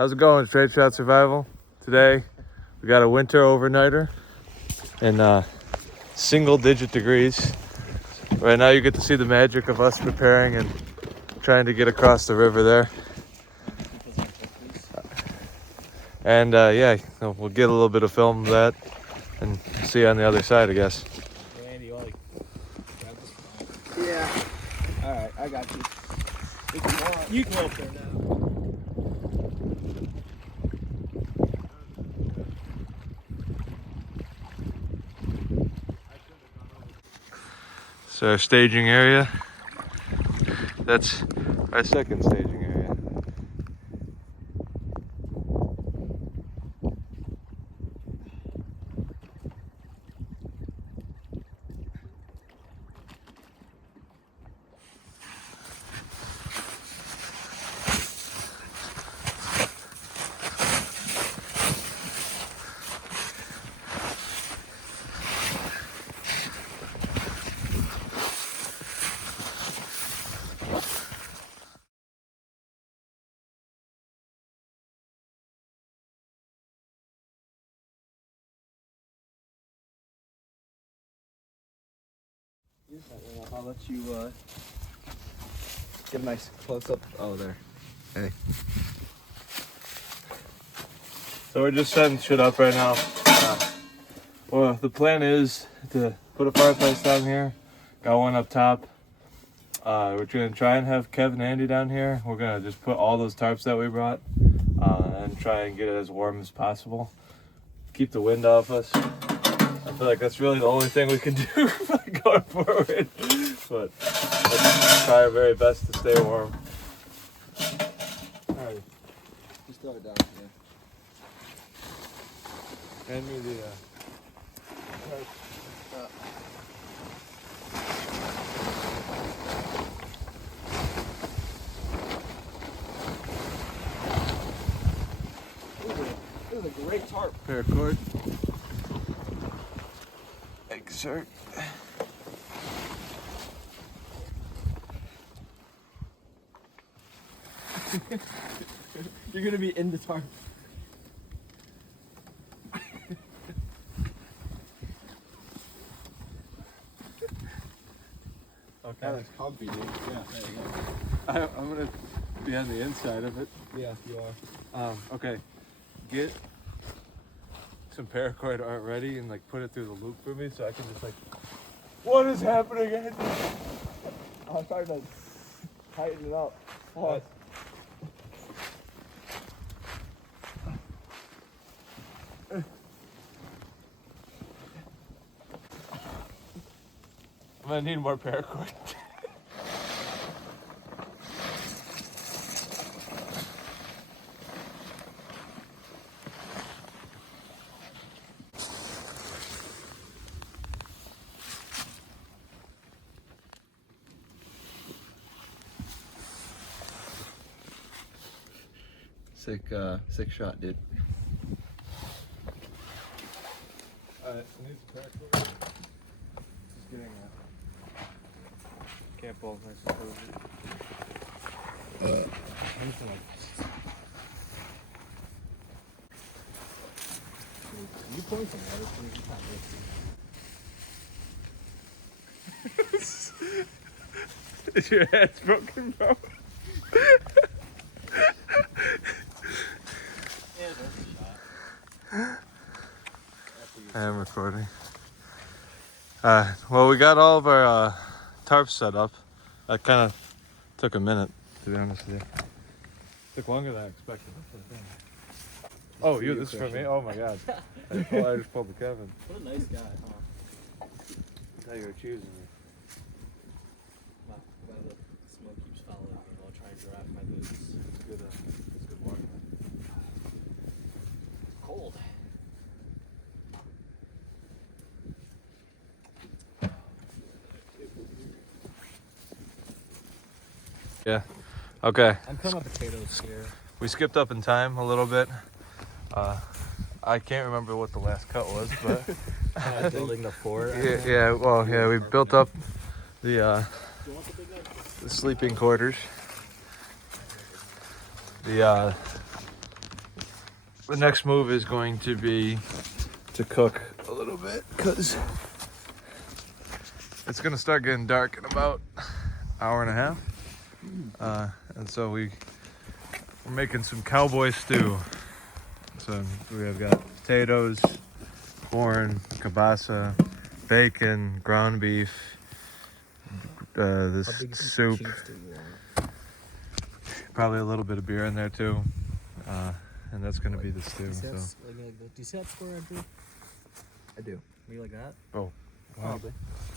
How's it going, Straight Shot Survival? Today, we got a winter overnighter in single-digit degrees. Right now, you get to see the magic of us preparing and trying to get across the river there. And yeah, we'll get a little bit of film of that and see you on the other side, I guess. Hey, Andy, you want to grab this? Yeah. All right, I got you. If you want, you can go up there now. So our staging area, that's our second staging area. I'll let you get a nice close-up. Oh, there. Hey. So we're just setting shit up right now. Well, the plan is to put a fireplace down here. Got one up top. We're gonna try and have Kev and Andy down here. We're gonna just put all those tarps that we brought and try and get it as warm as possible. Keep the wind off us. I feel like that's really the only thing we can do going forward. But let's try our very best to stay warm. Alright. Just throw it down here. Hand me the This is a great tarp. paracord. Exert. You're gonna be in the tarp. Okay. That's comfy, dude. Yeah, there you go. I'm gonna be on the inside of it. Yeah, you are. Okay. Get some paracord art ready and like put it through the loop for me so I can just like, what is happening? I was trying to tighten it up. What? I'm gonna need more paracord. Sick shot, dude. Alright, I need some paracord. Just getting camp balls nice and cozy. You point some water for me. Is your head broken, bro? I am recording. Well, we got all of our tarps set up. That kind of took a minute, to be honest with you. Took longer than I expected. Oh, you? This is for me? Oh my god! I just pulled the Kevin. What a nice guy, huh? I thought you were choosing me. Wow, the smoke keeps following me while trying to wrap my boots. It's good. It's good morning. Cold. Yeah. Okay. I'm cutting up potatoes here. We skipped up in time a little bit. I can't remember what the last cut was, but Building the fort. yeah. Well, yeah, we built up the sleeping quarters. The the next move is going to be to cook a little bit because it's gonna start getting dark in about an hour and a half. And so we're making some cowboy stew. So we have got potatoes, corn, kielbasa, bacon, ground beef, this soup, probably a little bit of beer in there too. And that's gonna be the stew. So. Do you see that square I drew? I do. You like that? Oh. Probably.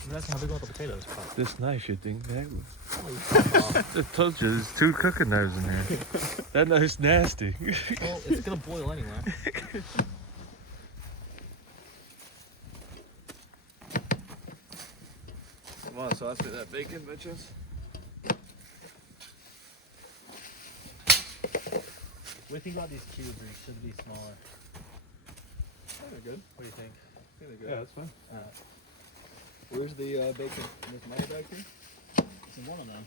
I'm asking how big are the potatoes? This knife, you think that? Oh, I told you, there's 2 cooking knives in here. That knife's nasty. well, it's gonna boil anyway. Come on, sauce me that bacon, bitches. What do you think about these cubes? Or should be smaller? They're good. What do you think? They're good. Yeah, that's fine. Where's the bacon? In this money bag here? It's in one of them.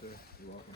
Sure. You're welcome.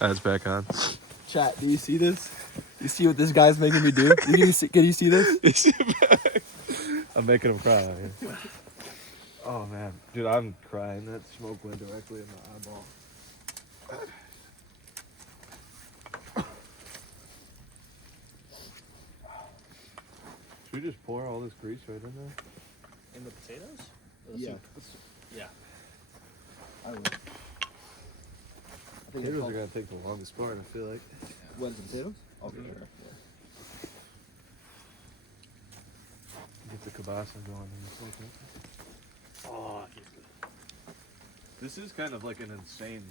That's back on. Chat, do you see this? You see what this guy's making me do? Can you see this? I'm making him cry. Oh man, dude, I'm crying. That smoke went directly in my eyeball. Should we just pour all this grease right in there? In the potatoes? Or the Yeah. soup? Yeah. I would. I think Potatoes are gonna take the longest part, I feel like. When's the potatoes? Oh, for Yeah. sure. Get the kielbasa going in this one. Oh, This is kind of like an insane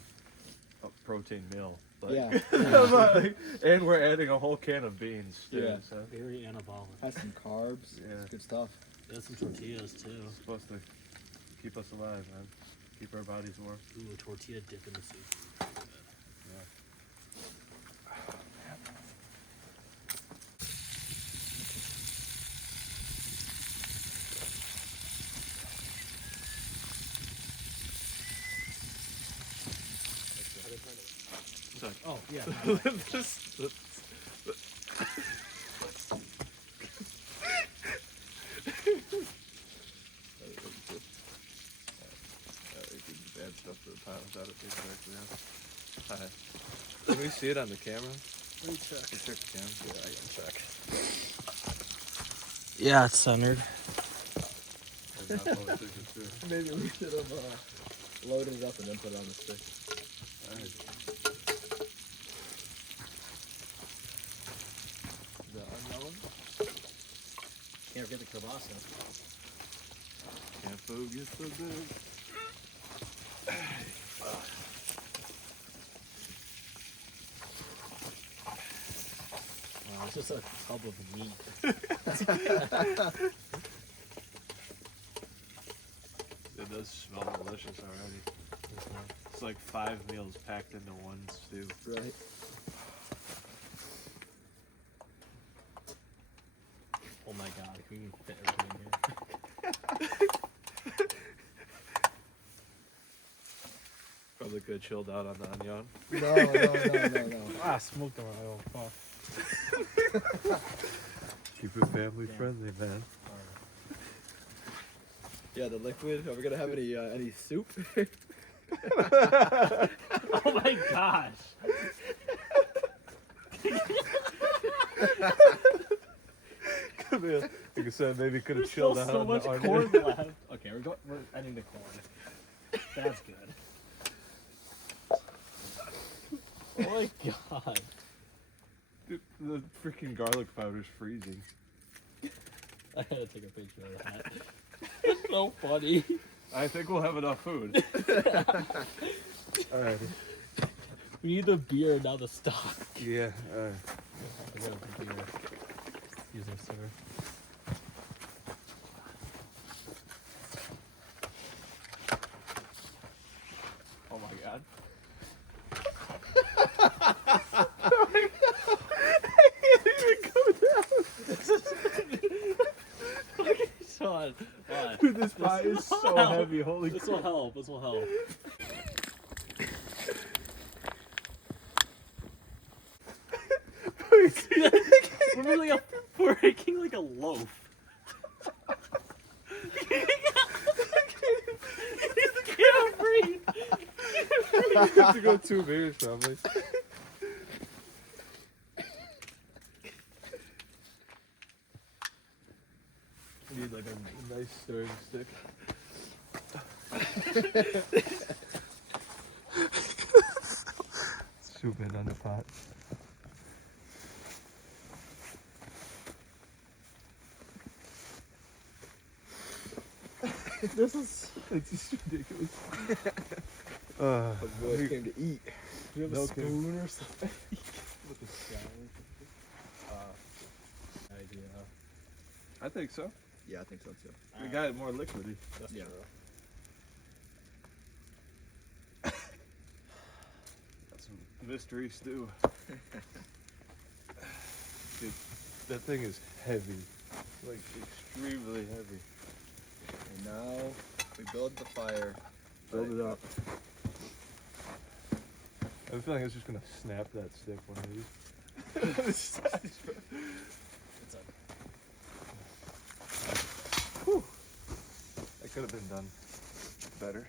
protein meal. Like, Yeah. like, and we're adding a whole can of beans too. Yeah. So very anabolic. Has some carbs. Yeah. It's good stuff. There's some tortillas too. it's supposed to keep us alive, man. Keep our bodies warm. Ooh, a tortilla dip in the soup. Yeah. Sorry. Oh, yeah. Bad stuff to the pot without it being directly on. Hi. Can we see it on the camera? Let me check. Can you check the camera? Yeah, I can check. Yeah, it's centered. Maybe we should have loaded it up and then put it on the stick. Alright. Is that unknown? Can't forget the kielbasa. Can't forget the big. Wow, it's just a tub of meat. It does smell delicious already. It's like 5 meals packed into one stew. Right. Oh my god, if we can fit everything in here. Probably could have chilled out on the onion. No. Ah, smoked on oil. Oh. Keep it family friendly, man. Yeah, the liquid. Are we gonna have any soup? Oh my gosh. Like I said, maybe could have There's chilled still out so on much the corn onion. left. Okay, we're ending the corn. That's good. Oh my god. Dude, the freaking garlic powder's freezing. I had to take a picture of that. It's so funny. I think we'll have enough food. Alright. We need the beer, not the stock. Yeah, alright. I got the beer. Excuse me, sir. Oh my god. Sean, Dude, this pie is so heavy, holy This will help, this will help. We're like breaking like a loaf. Can't breathe. You have to go 2 beers, probably. Need like a nice stirring stick. Shoot it on the pot. It's just ridiculous. The boys came to eat. Do you have No a spoon kidding. or something? With a spoon. Idea. I think so. Yeah, I think so too. We got it more liquidy. That's Yeah. true. That's some mystery stew. Dude, that thing is heavy. Like, extremely heavy. And now we build the fire. Build it up. I have a feeling it's just gonna snap that stick one of these. It's a Whew. That could have been done better.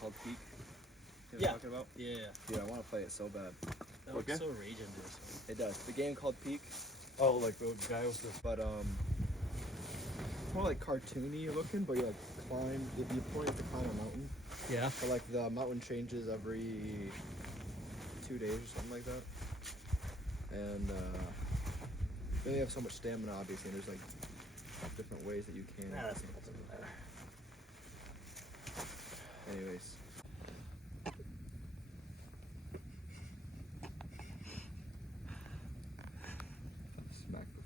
Called Peak. You know what Yeah. I'm talking about? yeah. Dude, I want to play it so bad. That looks Okay. so rage inducing. It does. The game called Peak, Oh, like the guy with the. but it's more like cartoony looking, but you like climb. You point to climb a mountain. Yeah. But like the mountain changes every 2 days or something like that. And you only have so much stamina, obviously. And there's like different ways that you can. Nah, that's not something there. Anyways. Smack the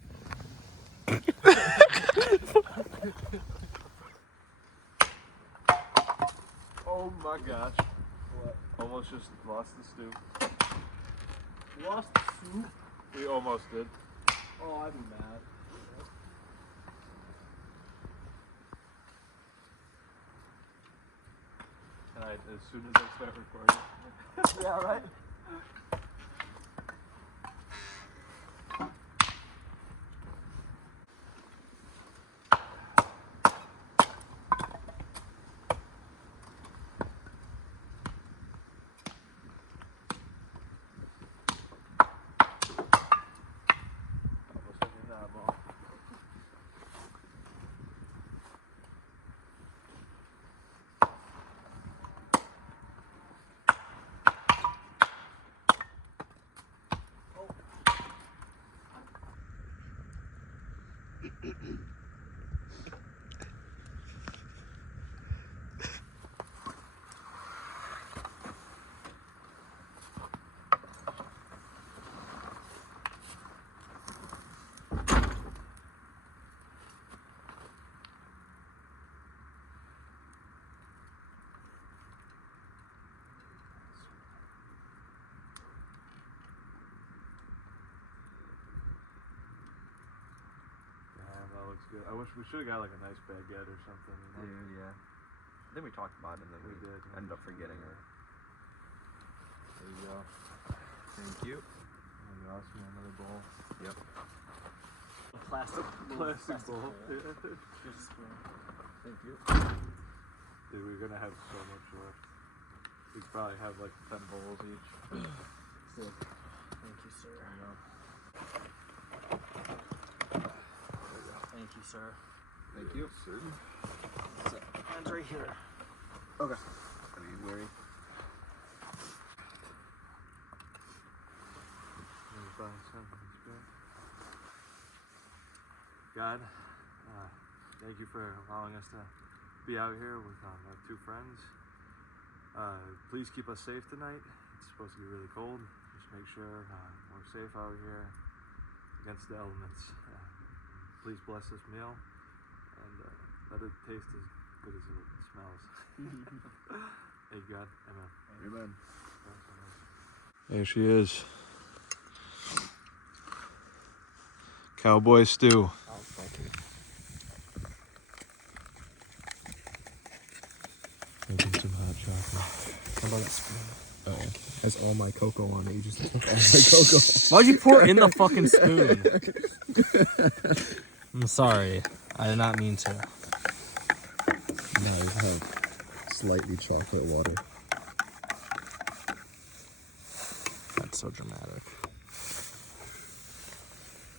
phone. Oh my gosh. What? Almost just lost the stew. Lost the soup? We almost did. Oh, I'd be mad. Alright, as soon as I start recording. Yeah, right? Almost in that ball. That looks good. I wish we should have got like a nice baguette or something. You know? Yeah. I think we talked about it and then We did, yeah. ended up forgetting her. There you go. Thank you. And you asked me another bowl. Yep. A plastic Plastic bowl. Here's a spoon. Thank you. Dude, we're gonna have so much left. We could probably have like 10 bowls each. Sick. Thank you, sir. Thank you, sir. Thank you. So, mine's right here. Okay. Are you weary? Father, Son, and Holy Spirit. God, thank you for allowing us to be out here with our 2 friends. Please keep us safe tonight. It's supposed to be really cold. Just make sure we're safe out here against the elements. Please bless this meal and let it taste as good as it smells. Thank you, God. Amen. Amen. There she is. Cowboy stew. Oh, thank you. Making some hot chocolate. How about that spoon? Oh, yeah. That's all my cocoa on it. You just took all my cocoa. Why'd you pour it in the fucking spoon? I'm sorry. I did not mean to. Now you have slightly chocolate water. That's so dramatic.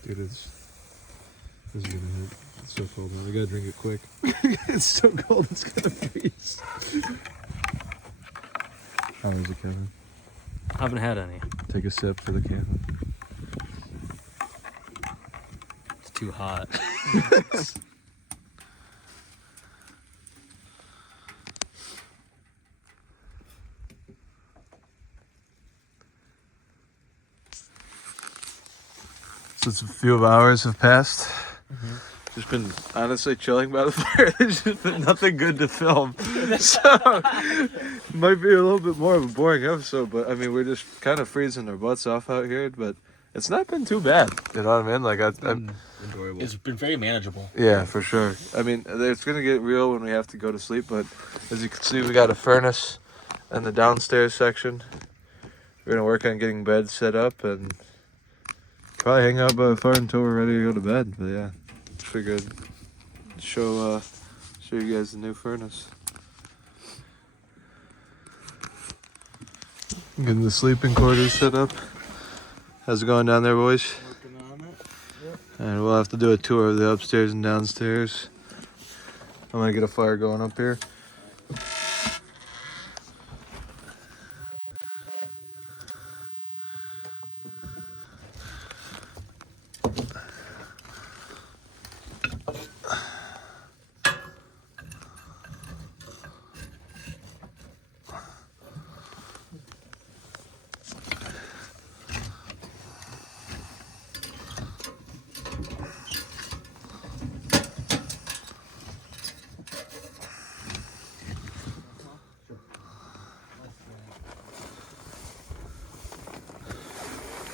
Dude, this is gonna hurt. It's so cold now. I gotta drink it quick. It's so cold, it's gonna freeze. How is it, Kevin? I haven't had any. Take a sip for the camera. It's too hot. Since a few hours have passed, just been honestly chilling by the fire. There's just been nothing good to film. So, might be a little bit more of a boring episode, but I mean, we're just kind of freezing our butts off out here, but it's not been too bad. You know what I mean? Like, I'm Enjoyable. It's been very manageable. yeah, for sure. I mean, it's going to get real when we have to go to sleep, but as you can see, we got a furnace in the downstairs section. We're going to work on getting beds set up and probably hang out by the fire until we're ready to go to bed. But yeah, figured show you guys the new furnace. Getting the sleeping quarters set up. How's it going down there, boys? Working on it. Yep. And we'll have to do a tour of the upstairs and downstairs. I'm gonna get a fire going up here.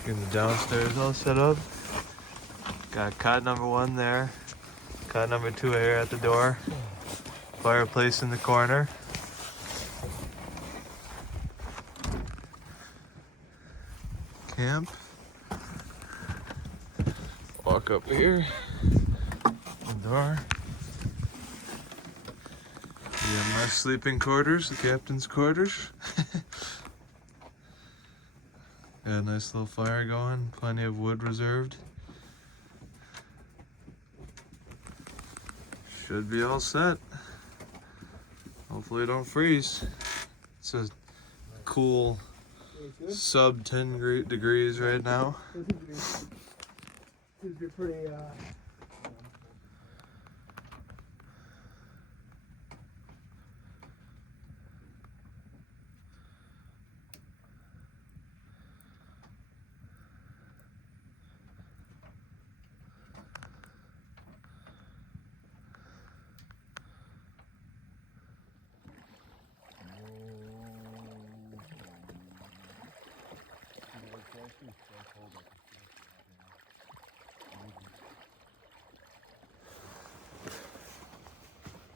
Getting the downstairs all set up. Got cot number 1 there. Cot number 2 here at the door. Fireplace in the corner. Camp. Walk up here. The door. Yeah, my sleeping quarters, the captain's quarters. Got a nice little fire going, plenty of wood reserved. Should be all set. Hopefully it don't freeze. It's a cool sub 10 degrees right now. Seems to be pretty,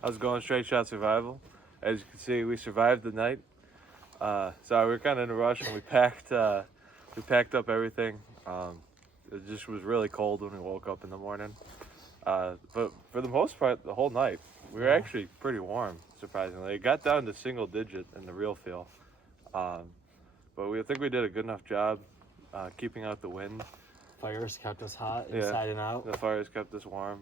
How's it going, Straight Shot Survival? As you can see, we survived the night. Sorry, we were kind of in a rush and we packed up everything. It just was really cold when we woke up in the morning. But for the most part, the whole night, we were actually pretty warm, surprisingly. It got down to single digit in the real feel. But I think we did a good enough job keeping out the wind. Fires kept us hot inside and out. The fires kept us warm.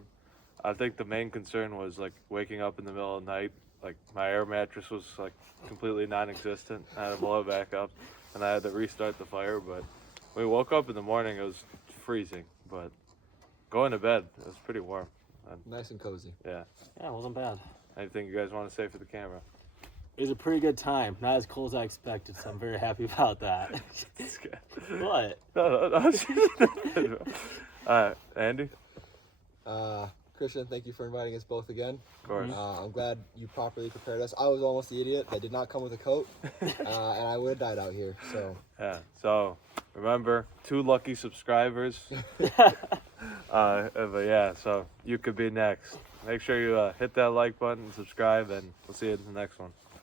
I think the main concern was like waking up in the middle of the night. Like my air mattress was like completely non-existent. I had to blow it back up, and I had to restart the fire. But We woke up in the morning, it was freezing, but going to bed, it was pretty warm. Nice and cozy. Yeah. Yeah, it wasn't bad. Anything you guys want to say for the camera? It was a pretty good time. Not as cold as I expected, so I'm very happy about that. It's good. What? No. Andy? Christian, thank you for inviting us both again. Of course. I'm glad you properly prepared us. I was almost the idiot that did not come with a coat, and I would have died out here. So Yeah. So remember, 2 lucky subscribers. But yeah, so you could be next. Make sure you hit that like button, subscribe, and we'll see you in the next one.